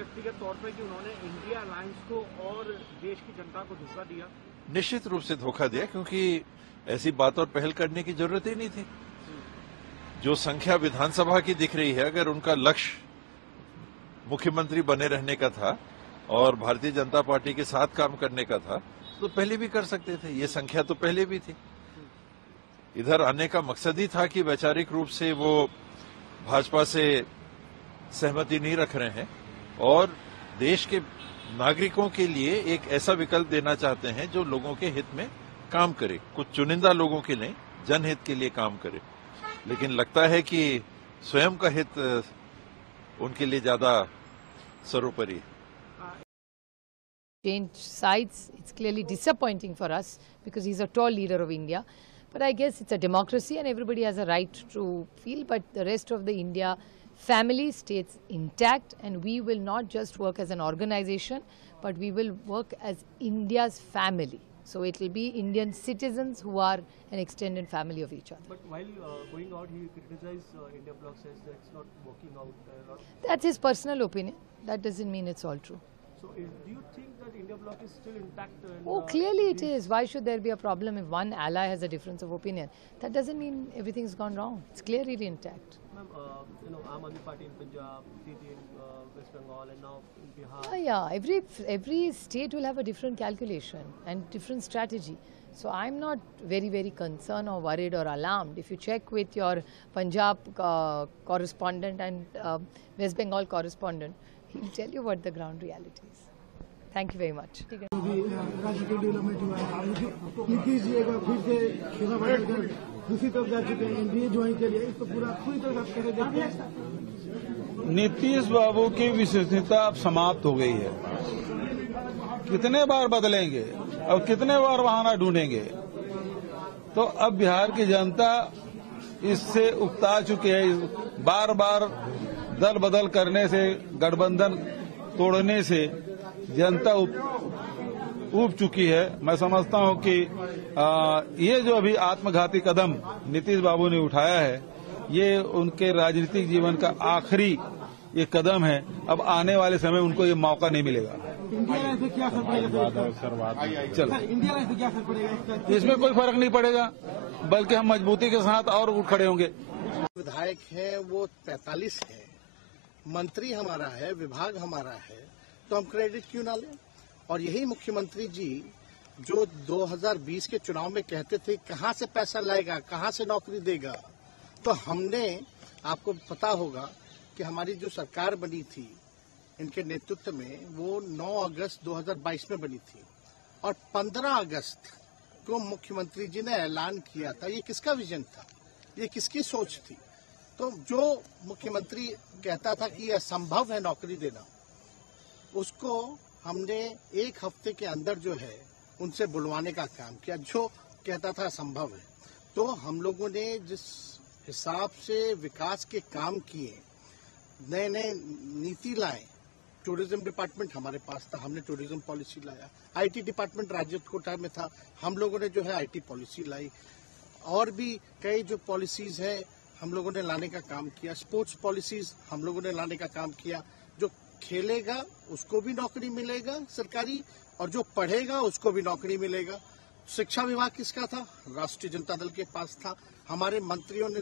व्यक्तिगत तौर पर कि उन्होंने इंडिया अलायंस को और देश की जनता को धोखा दिया? निश्चित रूप से धोखा दिया, क्योंकि ऐसी बात और पहल करने की जरूरत ही नहीं थी। जो संख्या विधानसभा की दिख रही है, अगर उनका लक्ष्य मुख्यमंत्री बने रहने का था और भारतीय जनता पार्टी के साथ काम करने का था, तो पहले भी कर सकते थे। ये संख्या तो पहले भी थी। इधर आने का मकसद ही था कि वैचारिक रूप से वो भाजपा से सहमति नहीं रख रहे हैं और देश के नागरिकों के लिए एक ऐसा विकल्प देना चाहते हैं जो लोगों के हित में काम करे, कुछ चुनिंदा लोगों के नहीं, जनहित के लिए काम करे। लेकिन लगता है कि स्वयं का हित उनके लिए ज्यादा सर्वोपरि है। Change sides, it's clearly disappointing for us because he's a tall leader of India. But I guess it's a democracy and everybody has a right to feel, but the rest of the India family stays intact, and we will not just work as an organization, but we will work as India's family. So it will be Indian citizens who are an extended family of each other. But while going out, he criticized India Bloc, says that it's not working out. That's his personal opinion. That doesn't mean it's all true. So do you think that India Bloc is still intact? Oh, clearly it is. Why should there be a problem if one ally has a difference of opinion? That doesn't mean everything's gone wrong. It's clearly intact. Ma'am, Aam Aadmi Party in Punjab, TD in West Bengal, and now in Bihar. Yeah. Every state will have a different calculation and different strategy. So I'm not very, very concerned or worried or alarmed. If you check with your Punjab correspondent and West Bengal correspondent, he'll tell you what the ground reality is. Thank you very much. Nitish बाबू की विश्वसनीयता अब समाप्त हो गई है। कितने बार बदलेंगे और कितने बार बहाना ढूंढेंगे? तो अब बिहार की जनता इससे उकता चुकी है। बार बार दल बदल करने से, गठबंधन तोड़ने से जनता ऊब चुकी है। मैं समझता हूं कि ये जो अभी आत्मघाती कदम नीतीश बाबू ने उठाया है, ये उनके राजनीतिक जीवन का आखिरी ये कदम है। अब आने वाले समय उनको ये मौका नहीं मिलेगा। इंडिया से क्या असर पड़ेगा? चलो, इंडिया से क्या असर पड़ेगा? इसमें कोई फर्क नहीं पड़ेगा, बल्कि हम मजबूती के साथ और उठ खड़े होंगे। विधायक है वो 43 है, मंत्री हमारा है, विभाग हमारा है, तो हम क्रेडिट क्यों ना लें? और यही मुख्यमंत्री जी जो 2020 के चुनाव में कहते थे कहां से पैसा लाएगा, कहां से नौकरी देगा, तो हमने, आपको पता होगा कि हमारी जो सरकार बनी थी इनके नेतृत्व में, वो 9 अगस्त 2022 में बनी थी और 15 अगस्त को मुख्यमंत्री जी ने ऐलान किया था। ये किसका विजन था? ये किसकी सोच थी? तो जो मुख्यमंत्री कहता था कि यह संभव है नौकरी देना, उसको हमने एक हफ्ते के अंदर जो है उनसे बुलवाने का काम किया, जो कहता था संभव है। तो हम लोगों ने जिस हिसाब से विकास के काम किए, नए नए नीति लाए, टूरिज्म डिपार्टमेंट हमारे पास था, हमने टूरिज्म पॉलिसी लाया। आईटी डिपार्टमेंट राज्य कोटा में था, हम लोगों ने जो है आईटी पॉलिसी लाई। और भी कई जो पॉलिसीज है हम लोगों ने लाने का काम किया। स्पोर्ट्स पॉलिसीज हम लोगों ने लाने का काम किया। जो खेलेगा उसको भी नौकरी मिलेगा सरकारी, और जो पढ़ेगा उसको भी नौकरी मिलेगा। शिक्षा विभाग किसका था? राष्ट्रीय जनता दल के पास था। हमारे मंत्रियों ने